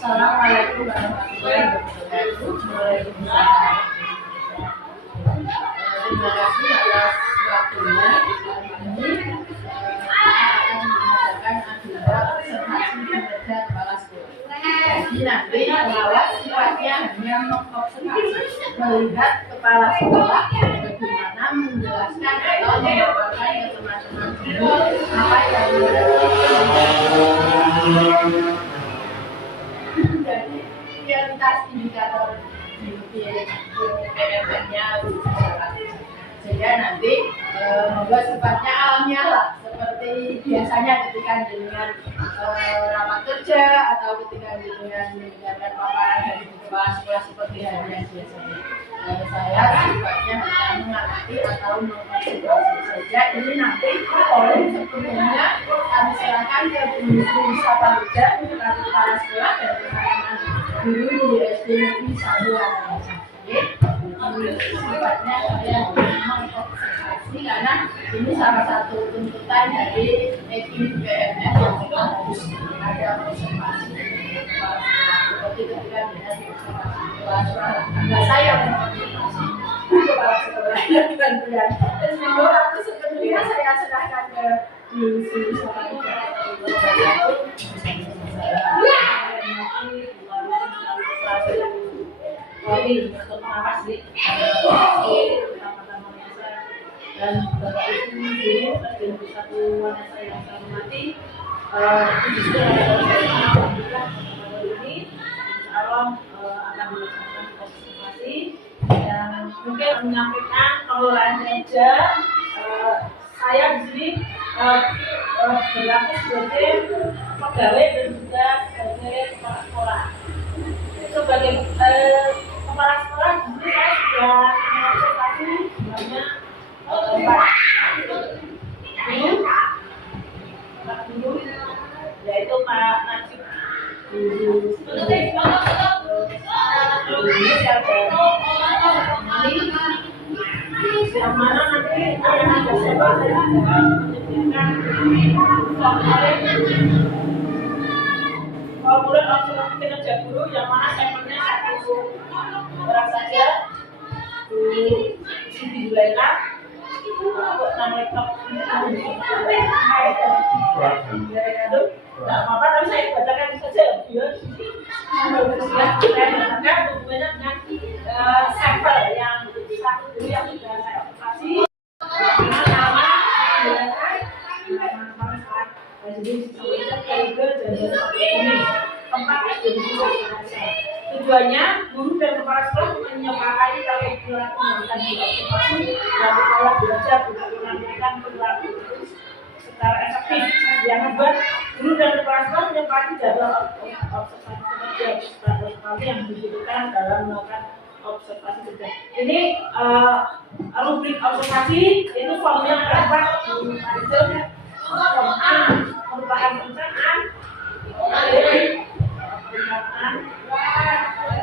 Assalamualaikum warahmatullahi wabarakatuh. Terima kasih atas waktunya. Ini akan mengadakan agenda observasi kinerja kepala sekolah. Jadi nanti pengawas sifatnya hanya mengobservasi, melihat kepala sekolah bagaimana menjelaskan atau memaparkan ke teman-teman guru apa yang jadi prioritas indikator di PMN-nya sehingga nanti membuat sifatnya alamiah lah, seperti biasanya ketika dengan rapat kerja atau ketika dengan mendengarkan paparan dari kepala sekolah seperti hari yang biasanya. Saya sifatnya hanya mengamati atau mengobservasi saja. Ini nanti forum sebelumnya kami serahkan ke Bu Sri Saparija, kepala sekolah dan teman-teman guru di SD Negeri 1 sifatnya saya mengobservasi karena ini salah satu tuntutan dari EKI PMS yang kita harus ada observasi seperti ketika melihat observasi kepala sekolah. Nah, saya mengobservasi kepala sekolah yang gantian. Dan waktu sebenarnya saya serahkan ke Bu Sri Saparija. Dan Bapak Ibu guru dan persatuan saya yang saya hormati, juga ini insya Allah akan dilaksanakan observasi dan mungkin menyampaikan pengelolaan kerja saya di sini berlaku sebagai pegawai dan juga sebagai kepala sekolah. Sebagai kepala sekolah di sini saya sudah mengobservasi sebenarnya Pak Guru, yaitu Pak Najib Guru yang mana nanti akan ada sebuah formulir observasi kinerja guru yang mana sampelnya satu orang saja dimulaikan untuk laptop tidak apa-apa, tapi saya bacakan saja biar saya bacakan dokumennya dengan sampel yang satu dulu yang sudah saya observasi dengan nama jadi ini tempat jadi tujuannya guru dan kepala sekolah menyepakati terkait perilaku menggunakan observasi dan pola belajar untuk menyampaikan perilaku secara efektif. Yang kedua, guru dan kepala sekolah menyepakati jadwal observasi kerja yang dibutuhkan dalam melakukan observasi kerja. Ini rubrik observasi itu formnya dapat diatur. Form A merupakan perencanaan,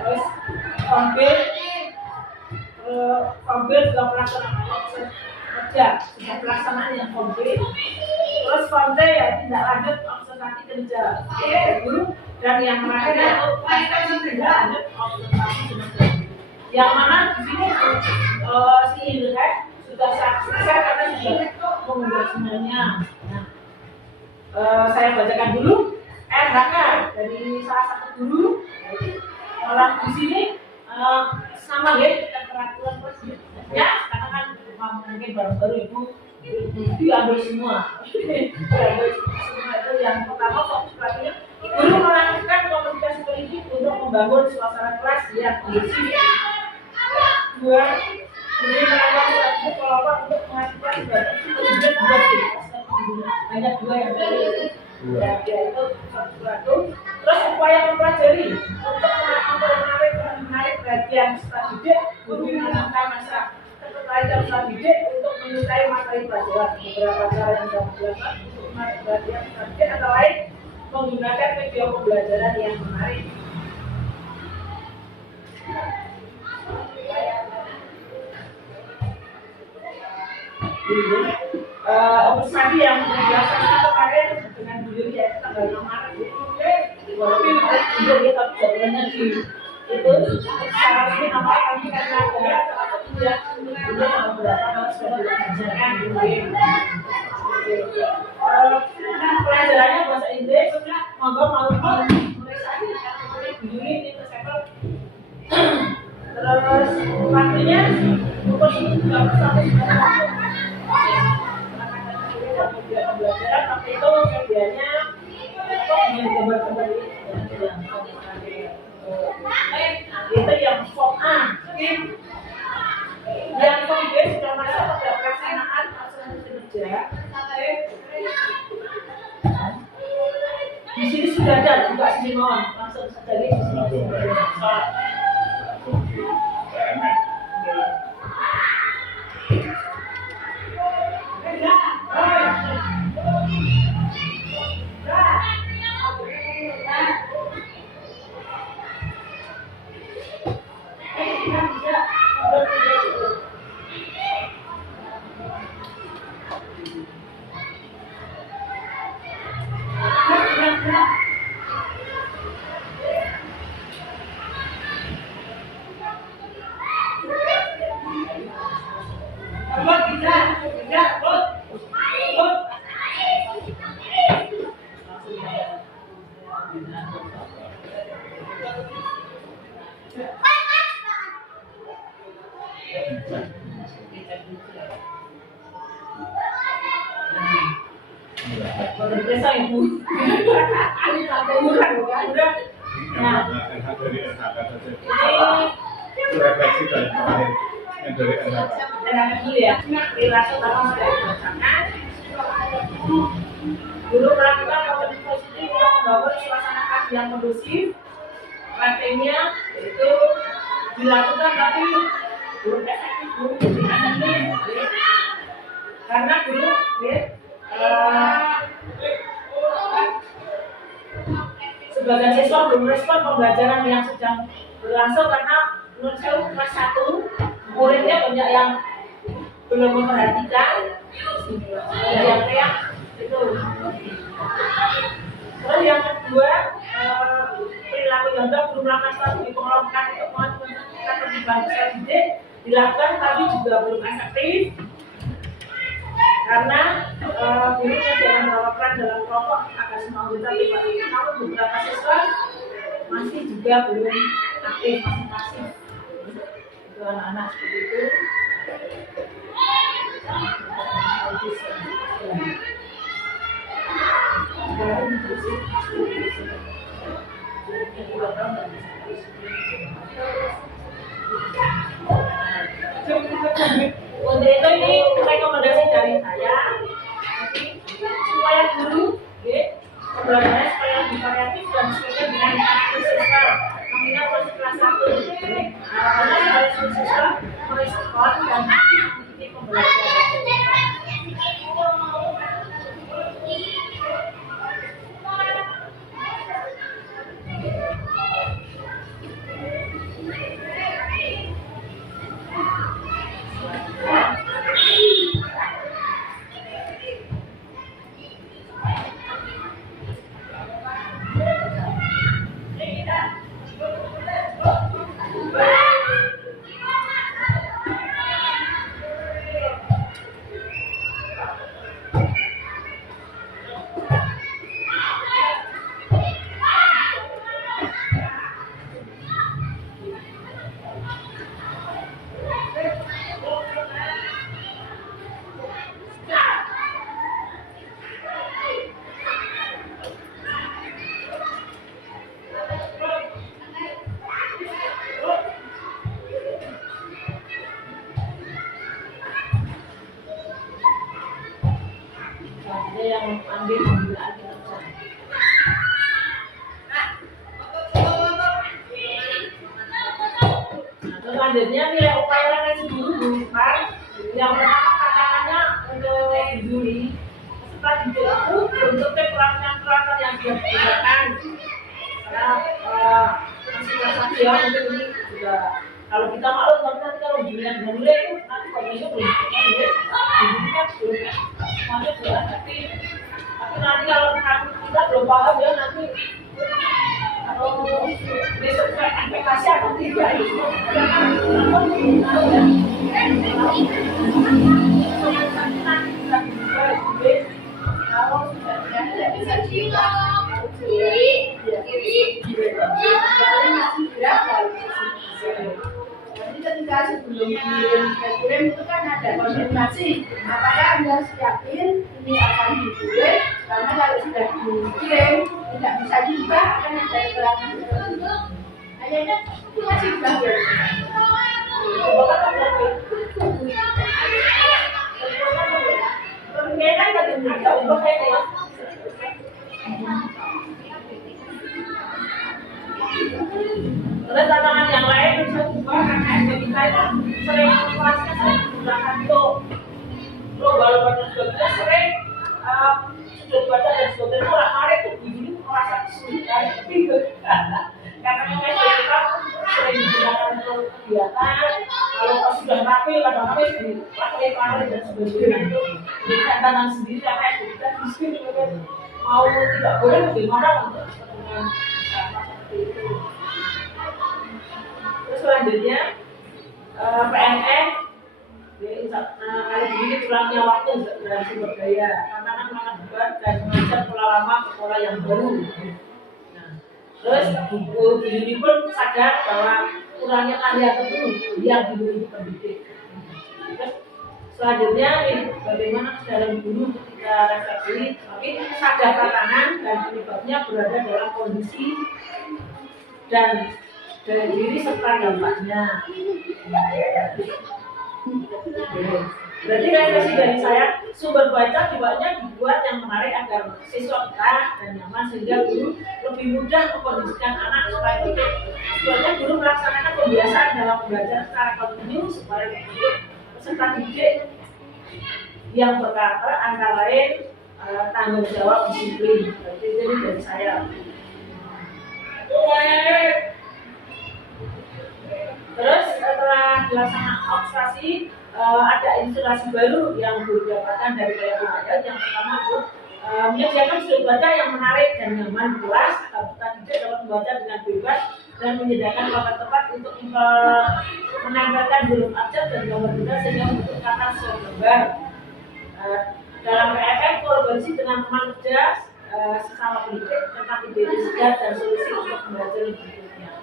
terus form B juga pelaksanaan kerja, sudah pelaksanaan yang form B. Terus form C ya tindak lanjut observasi kerja guru, dan yang terakhir yaitu tindak lanjut observasi kerja. Yang mana di sini si Indra sudah selesai karena sudah mengunggah semuanya. Nah, saya bacakan dulu RHK dari salah satu guru. Orang di sini sama ya kita peraturan presiden ya, katakan mungkin baru-baru ibu diambil semua. Diambil semua itu yang pertama fokus perhatian guru melakukan komunikasi politik untuk membangun suasana kelas yang kondusif. Dua, guru melakukan strategi kelompok untuk menghasilkan ibadah banyak dua yang dari yaitu satu. Terus upaya mempelajari untuk menarik perhatian peserta didik guru menanamkan masyarakat ketertarikan peserta didik untuk menyukai materi pelajaran. Beberapa cara yang dapat dilakukan untuk menarik perhatian peserta didik antara lain menggunakan video pembelajaran yang menarik. Observasi yang dilaksanakan kemarin dengan judul yaitu tanggal 6 Maret walaupun juga dia tapi jawabannya di itu secara resmi namanya kami karena ada dia sudah berapa sudah diajarkan pelajarannya bahasa Inggris monggo mau mulai saja ini sampel terus waktunya pukul ini juga sampai pembelajaran tapi itu medianya gambar kembali itu yang form A yang form B sudah masuk pada pelaksanaan asuransi kerja di sini sudah ada juga sini mohon langsung saja di sini desa ibu ini sampai murah udah nah dari NHK saja ini refleksi dari kemarin yang dari NHK dulu ya perilaku kalau sudah dibacakan dulu melakukan komunikasi positif untuk membangun suasana hati yang kondusif prakteknya itu dilakukan tapi belum efektif karena dulu sebagian siswa belum respon pembelajaran yang sedang berlangsung karena menurut saya kelas 1 muridnya banyak yang belum memperhatikan yang itu. Terus yang kedua perilaku yang belum melakukan strategi di pengelolaan untuk menentukan pertimbangan peserta didik dilakukan tapi juga belum efektif karena gurunya jangan melakukan dalam kelompok agar semua anggota terlibat. Namun beberapa siswa masih juga belum aktif, masih pasif. Itu anak-anak seperti itu. Untuk itu ini rekomendasi dari saya supaya guru pembelajarannya supaya lebih variatif dan sesuai dengan siswa mengingat proses kelas 1 karena siswa merespon dan mengikuti pembelajaran. Yang ambil pembelaan kinerja. Selanjutnya nilai upaya referensi guru bukan yang pertama tantangannya untuk Juli peserta didik itu bentuk pelatihan yang sudah digunakan karena masih kelas 1 ya mungkin ini juga kalau kita maklum tapi nanti kalau Juli itu nanti bagiannya belum Juli kan belum semuanya belum tapi nanti kalau kita belum paham ya nanti atau sesuai ekspektasi atau tidak itu kalau sudah tidak bisa jadi ketika sebelum kirim itu kan ada konfirmasi apakah Anda yakin ini akan dikirim, karena kalau sudah dikirim tidak bisa diubah akan ada keterangan akhirnya itu masih bagus. Terus tantangan yang lain bisa juga karena kita itu sering kelasnya sering menggunakan lomba-lomba dan sebagainya sering sudah baca dan sebagainya orang hari itu begini merasa kesulitan karena memang kita sering menggunakan untuk kegiatan kalau sudah rapi kadang-kadang di pakai dan sebagainya itu tantangan sendiri karena kita disini mau tidak boleh bagaimana untuk dengan seperti itu. Terus selanjutnya PNS kali ini kurangnya waktu dan sumber daya, tantangan sangat berat dan mengajak pola lama ke pola yang baru. Nah, terus guru ini pun sadar bahwa kurangnya karya tentu yang diberi pendidik. Terus selanjutnya bagaimana kesadaran guru ketika refleksi, tapi sadar tantangan dan penyebabnya berada dalam kondisi dan dari diri serta dampaknya. Berarti refleksi dari saya, sumber baca dibuatnya dibuat yang menarik agar siswa betah dan nyaman sehingga guru lebih mudah mengkondisikan anak supaya tidak. Sebenarnya guru melaksanakan pembiasaan dalam belajar secara kontinu supaya peserta didik yang berkarakter antara lain tanggung jawab disiplin. Berarti ini dari saya. Terus setelah dilaksanakan observasi ada inspirasi baru yang didapatkan dari banyak pelajar. Yang pertama itu menyediakan sudut baca yang menarik dan nyaman di kelas agar peserta didik dapat membaca dengan bebas dan menyediakan tempat untuk menempelkan huruf abjad dan gambar benda sehingga membentuk kata sesuai gambar. Dalam PFM kolaborasi dengan teman kerja sesama pendidik tentang ide segar dan solusi untuk membaca lebih berikutnya.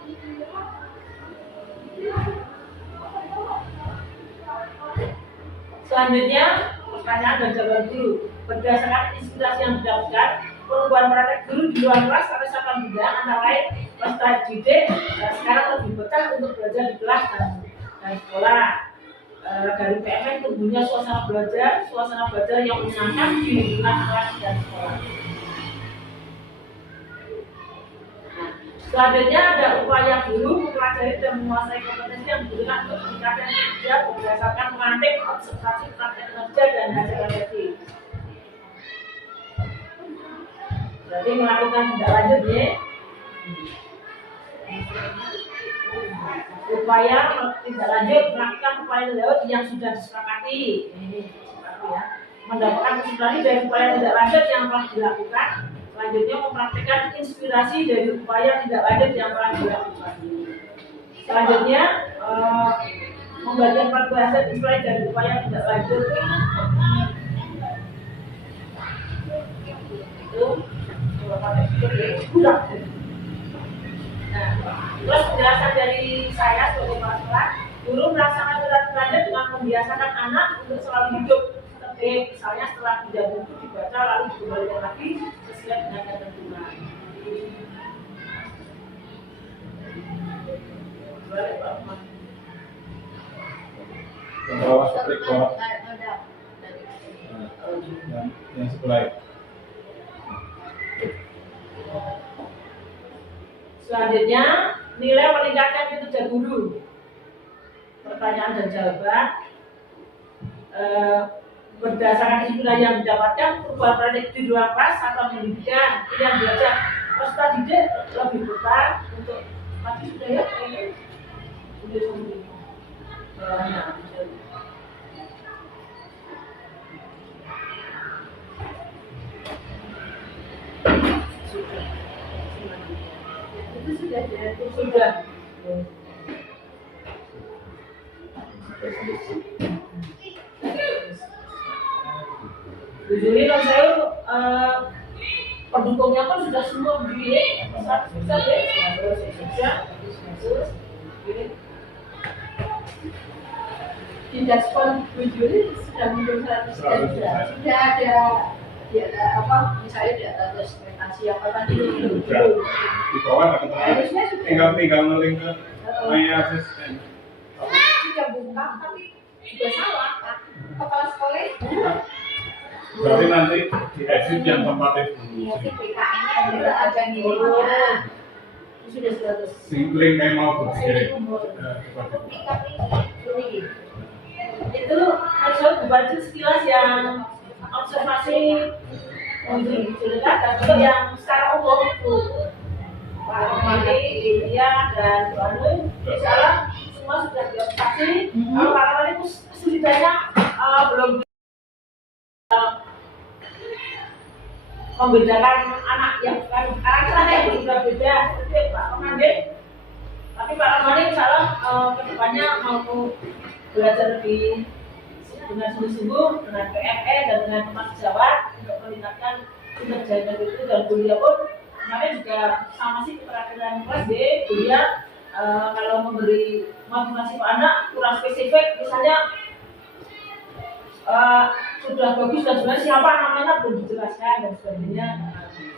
Selanjutnya pertanyaan dan jawaban guru. Berdasarkan inspirasi yang didapatkan, perubahan praktek guru di luar kelas harus akan bidang antara lain peserta didik sekarang lebih betah untuk belajar di kelas dan sekolah. Dari PMN tumbuhnya suasana belajar yang menyenangkan di lingkungan kelas dan sekolah. Selanjutnya ada upaya guru mempelajari dan menguasai kompetensi yang digunakan untuk meningkatkan kerja berdasarkan mengantik observasi praktek kerja dan hasil refleksi. Jadi melakukan tindak lanjut ya. Upaya tindak lanjut melakukan upaya tindak lanjut yang sudah disepakati. Ini ya. Mendapatkan kesimpulan dari upaya tindak lanjut yang telah dilakukan. Selanjutnya mempraktikkan inspirasi dari upaya tindak lanjut yang telah dilakukan. Selanjutnya membagikan pembahasan inspirasi dari upaya tindak lanjut itu kurang. Nah, terus penjelasan dari saya sebagai kepala sekolah, guru melaksanakan tindak lanjut dengan membiasakan anak untuk selalu hidup tertib, misalnya setelah pinjam buku dibaca lalu dikembalikan lagi sesuai dengan ketentuan. Balik Pak Ahmad. Bawah rekor yang sebelah. Selanjutnya nilai meningkatkan kinerja guru. Pertanyaan dan jawaban berdasarkan inspirasi yang didapatkan perubahan praktek di ruang kelas atau pendidikan pilihan belajar peserta didik lebih besar untuk maju sudah ya sudah diatur. Sudah. 7 Juli kan saya pendukungnya pun sudah semua begini, bisa deh, terus Indonesia, terus begini. Di dashboard 7 Juli sudah muncul 100 sudah ada apa misalnya di atas ekspektasi apa tadi Di bawah ada keterangan. harusnya sudah Tinggal ngeling ke My Assistant. sudah buka tapi juga salah Pak. Kepala sekolah Berarti nanti di exit yang tempatnya ya sih PKN-nya tidak ada nilainya Sudah 100. link yang mau berkirim. Itu saya membantu sekilas yang observasi untuk dan juga yang secara umum itu Pak Romani, India dan Tuanu sekarang semua sudah diobservasi. Kalau Pak Romani itu setidaknya belum membedakan anak yang kan anak-anak yang berbeda-beda seperti Pak Romani. Tapi Pak Romani insyaallah kedepannya mau belajar lebih dengan sungguh-sungguh dengan PME dan dengan teman sejawat untuk meningkatkan kinerjanya itu dan kuliah pun kemarin juga sama sih keterampilan kelas D kuliah kalau memberi motivasi ke anak kurang spesifik misalnya sudah bagus dan sebenarnya siapa namanya belum dijelaskan dan sebagainya.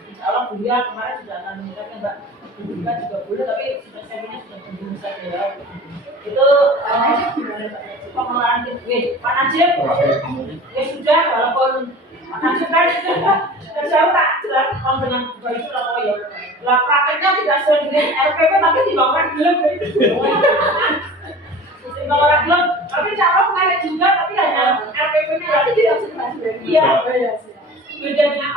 Insya Allah kuliah kemarin sudah akan meningkatkan Mbak juga boleh tapi sudah sebenarnya sudah belum bisa jawab. Itu pengelolaan Pak Najib ya sudah walaupun Pak Najib kan dan saya tak jelas dengan itu apa ya lah prakteknya tidak sesuai dengan RPP tapi dibangun belum dibangun belum tapi cara mengalir juga tapi hanya RPP-nya tapi tidak sesuai iya beda dengan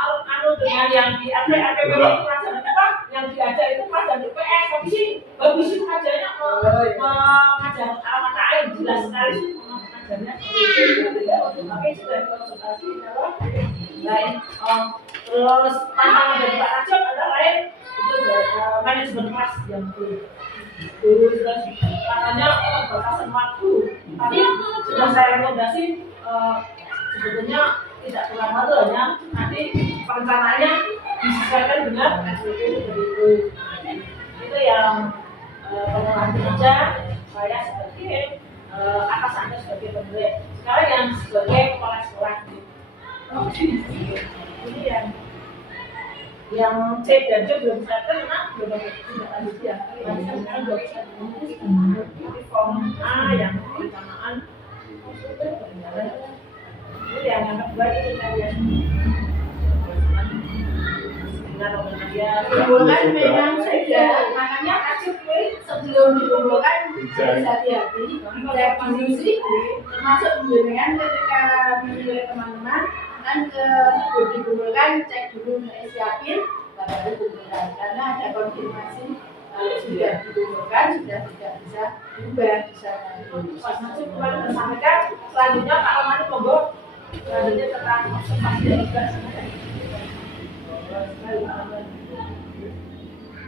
dengan yang di RPP itu pelajaran apa yang diajar itu pelajaran IPS tapi sih bagus sih pengajarnya mengajar mata air jelas sekali sih pengajarnya tapi sudah konsultasi kalau lain terus tantangan dari Pak Najib adalah lain itu manajemen kelas yang guru terus katanya batasan waktu tapi sudah saya rekomendasi sebetulnya tidak kurang waktu hanya nanti perencanaannya disesuaikan dengan SPP itu yang pengelolaan kerja saya sebagai atasannya sebagai pemilik sekarang yang sebagai kepala sekolah ini yang C dan D belum saya karena belum tidak lanjut ya sekarang belum bisa di form A yang perencanaan itu yang kedua itu kalian dengan organisasi kumpulkan memang sudah makanya Acip sebelum dikumpulkan hati-hati cek dulu sih termasuk dengan ketika memilih teman-teman kan sebelum dikumpulkan cek dulu siapin baru dikumpulkan karena ada konfirmasi sudah dikumpulkan sudah tidak bisa diubah bisa Mas Nasib kemarin disampaikan selanjutnya Pak Romani monggo selanjutnya tentang observasi dan tugas.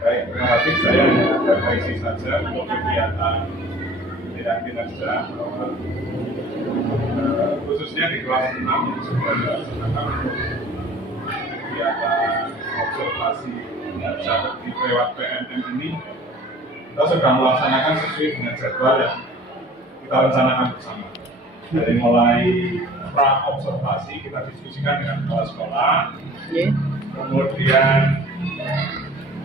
Baik, terima kasih. Saya refleksi saja untuk kegiatan kinerja khususnya di kelas 6 yang sudah dilaksanakan untuk kegiatan observasi lewat PMM ini kita sedang melaksanakan sesuai dengan jadwal yang kita rencanakan bersama. Dari mulai pra observasi kita diskusikan dengan kepala sekolah, kemudian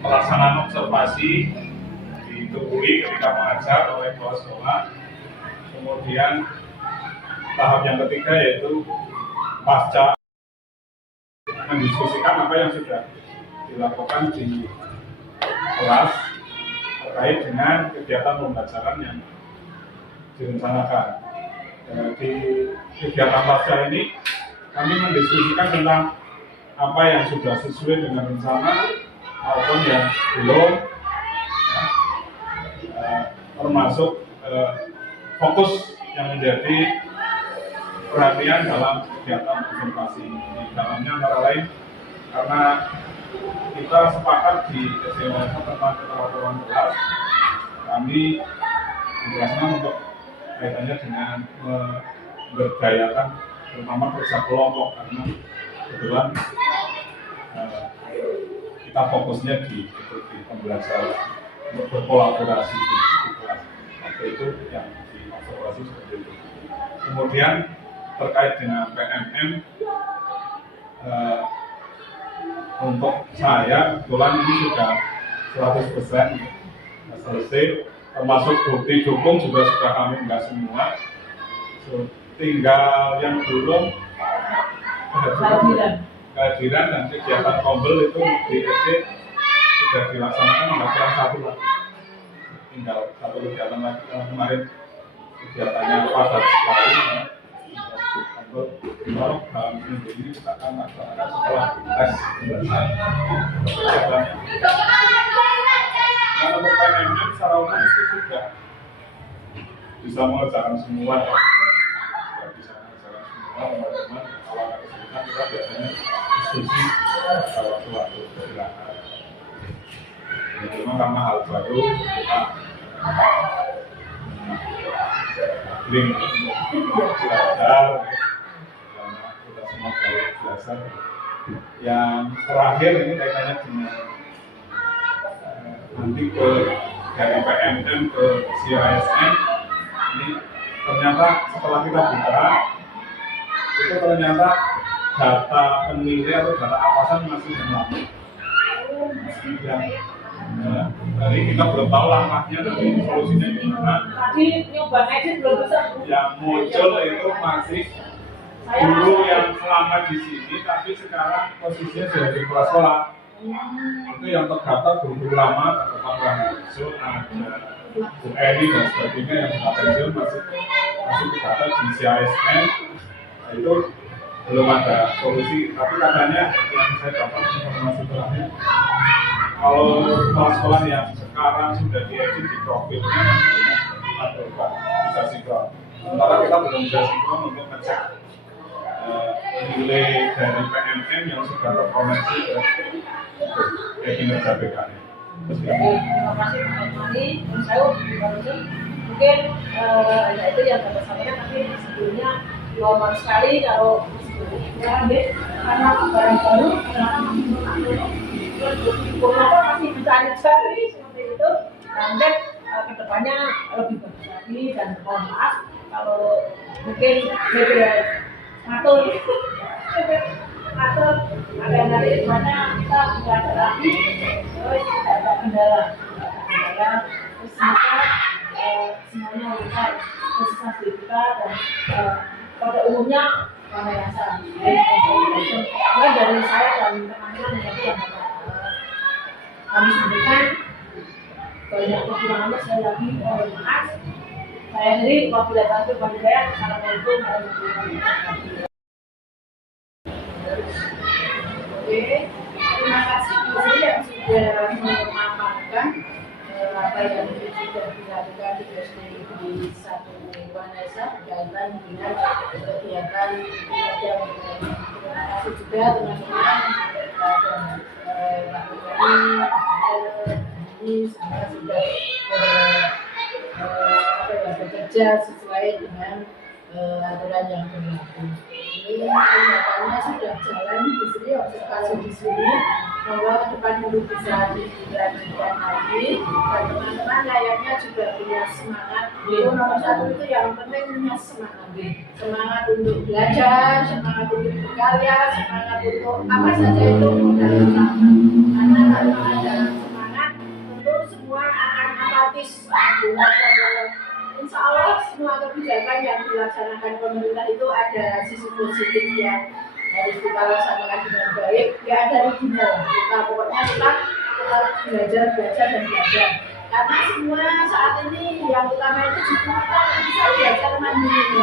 pelaksanaan observasi ditubuhi ketika mengajar oleh kepala sekolah, kemudian tahap yang ketiga yaitu pasca mendiskusikan apa yang sudah dilakukan di kelas terkait dengan kegiatan pembelajaran yang direncanakan. Di kegiatan pasca ini kami mendiskusikan tentang apa yang sudah sesuai dengan rencana maupun yang belum, termasuk fokus yang menjadi perhatian dalam kegiatan observasi. Di dalamnya antara lain karena kita sepakat di SDM tentang keteraturan kelas. Kami menjelaskan untuk kaitannya dengan memberdayakan terutama kerja kelompok, karena kebetulan kita fokusnya di pembelajaran untuk berkolaborasi di kelas. Waktu itu yang diobservasi seperti itu. Kemudian terkait dengan PMM, untuk saya kebetulan ini sudah 100% selesai, termasuk bukti dukung juga sudah kami enggak semua. Tinggal yang belum kehadiran dan kegiatan kombel itu di SD sudah dilaksanakan, nggak kurang satu lagi, tinggal satu kegiatan lagi. Kemarin kegiatannya padat sekali, kombel dalam minggu ini kita akan laksanakan setelah tes kegiatannya. Nah, untuk PMM secara umum itu sudah bisa mengerjakan semua ya. Teman-teman, kalau ada kesulitan kita biasanya diskusi waktu-waktu istirahat. Cuma karena hal baru kita link belajar karena kita semua baru belajar. Yang terakhir ini kaitannya dengan nanti ke dari PMM ke CISN. Ini ternyata setelah kita bicara itu ternyata data penilai atau data apasan masih yang lama. Jadi kita belum tahu langkahnya nanti solusinya gimana. Tadi nyoba edit belum bisa. Yang muncul itu masih guru yang selama di sini, tapi sekarang posisinya sudah di kepala sekolah. Itu yang terdaftar guru lama, ada Pak Rahiso, ada Bu Eri dan sebagainya yang sudah pensiun masih terdaftar di CISN. Itu belum ada solusi, tapi katanya yang saya dapat informasi terakhir, kalau kepala sekolah yang sekarang sudah diedit di profilnya ada bisa sinkron. Sementara kita belum bisa sinkron untuk ngecek nilai dari PMM yang sudah terkoneksi ke kinerja BKN. Terima kasih Pak Mari, saya mungkin ya itu yang dapat sampaikan, tapi sebelumnya normal sekali kalau ya karena barang baru kenapa masih dicari-cari seperti itu, dan kedepannya lebih bagus lagi. Dan mohon maaf kalau mungkin media ngatur ada dari mana kita tidak ada lagi, terus tidak ada kendala, terus semuanya lancar, khususnya di kita dan pada umumnya rekayasa. Mulai dari saya dan teman-teman yang kami sampaikan, banyak kekurangannya saya lagi mohon maaf. Saya sendiri apabila tahu bagi saya, assalamualaikum warahmatullahi wabarakatuh. Oke, terima kasih Bu Sri yang sudah memaparkan apa yang sudah dilakukan di SD di satu Wanesa berkaitan dengan kegiatan kinerja BKN. Terima kasih juga teman-teman dan Pak Bupati ini semua sudah bekerja sesuai dengan aturan yang berlaku. Ini kelihatannya sudah jalan di sini, observasi di sini, bahwa ke depan dulu bisa dilanjutkan lagi, dan teman-teman layaknya juga punya semangat. Itu nomor satu, itu yang penting punya semangat untuk belajar, semangat untuk berkarya, semangat untuk apa saja itu modal utama. Karena kalau ada semangat, tentu semua akan apatis. Insya Allah semua kebijakan yang dilaksanakan pemerintah itu ada sisi positif yang harus kita laksanakan dengan baik. Ya ada ruginya, kita pokoknya kita belajar dan belajar. Karena semua saat ini yang utama itu justru kita bisa belajar mandiri.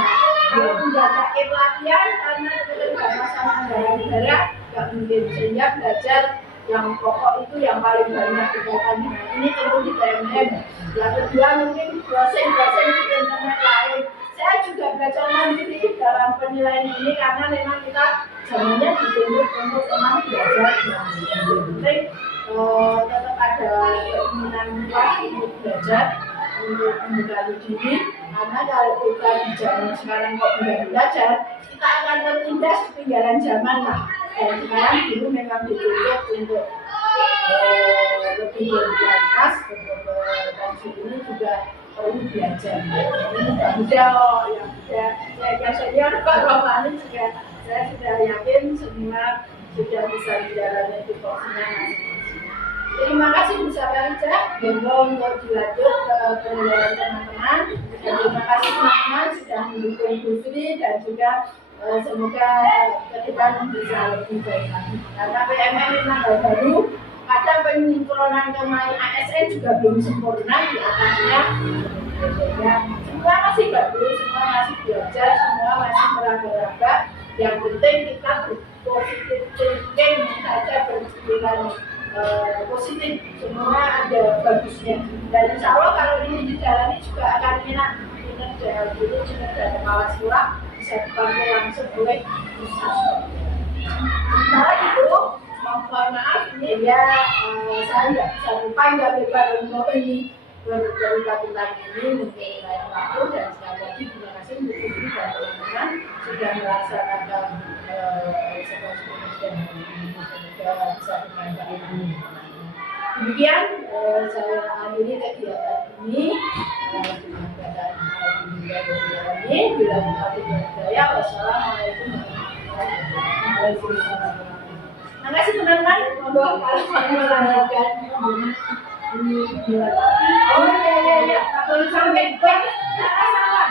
Kalau menjaga pelatihan karena keterbatasan anggaran negara nggak mungkin, sehingga belajar yang pokok itu yang paling banyak kegiatan ini tentu di PMM. Yang kedua mungkin dosen di internet lain saya juga belajar mandiri dalam penilaian ini karena memang kita zamannya dituntut untuk memang belajar yang penting tetap ada keinginan kuat untuk belajar, untuk membekali diri, karena kalau kita di zaman sekarang kok tidak belajar, kita akan tertindas ketinggalan zaman lah. Dan sekarang dulu memang dituntut untuk lebih berkualitas, dan ini juga perlu belajar. Ini tidak mudah kok, yang mudah. Ya senior Pak Rohani juga saya sudah yakin semua sudah bisa menjalani tupoksinya masing-masing. Terima kasih Bu Sabarija, monggo untuk dilanjut ke penilaian teman-teman. Dan terima kasih teman-teman sudah mendukung Bu Sri dan juga semoga ke depan bisa lebih baik lagi. Karena PMM memang baru, kadang penyinkronan ke ASN juga belum sempurna di atasnya. Ya, semua masih bagus, semua masih belajar, semua masih meraba-raba. Yang penting kita berpositif thinking saja, berpikiran positif, semua ada bagusnya. Dan insya Allah kalau ini dijalani juga akan enak. Kinerja guru, kinerja kepala sekolah bisa dibantu langsung oleh pusat. Sementara itu, mohon maaf ini ya saya nggak bisa lupa nggak lebar untuk ini bercerita tentang ini mungkin lain waktu, dan sekali lagi terima kasih untuk ibu dan teman-teman sudah melaksanakan sekolah dan semoga bisa bermanfaat. Demikian saya akhiri kegiatan ini dengan keadaan ini bila kita wassalamualaikum warahmatullahi wabarakatuh. Terima kasih teman-teman. Monggo kalau mau melanjutkan ini. Oh ya, kalau sampai salah.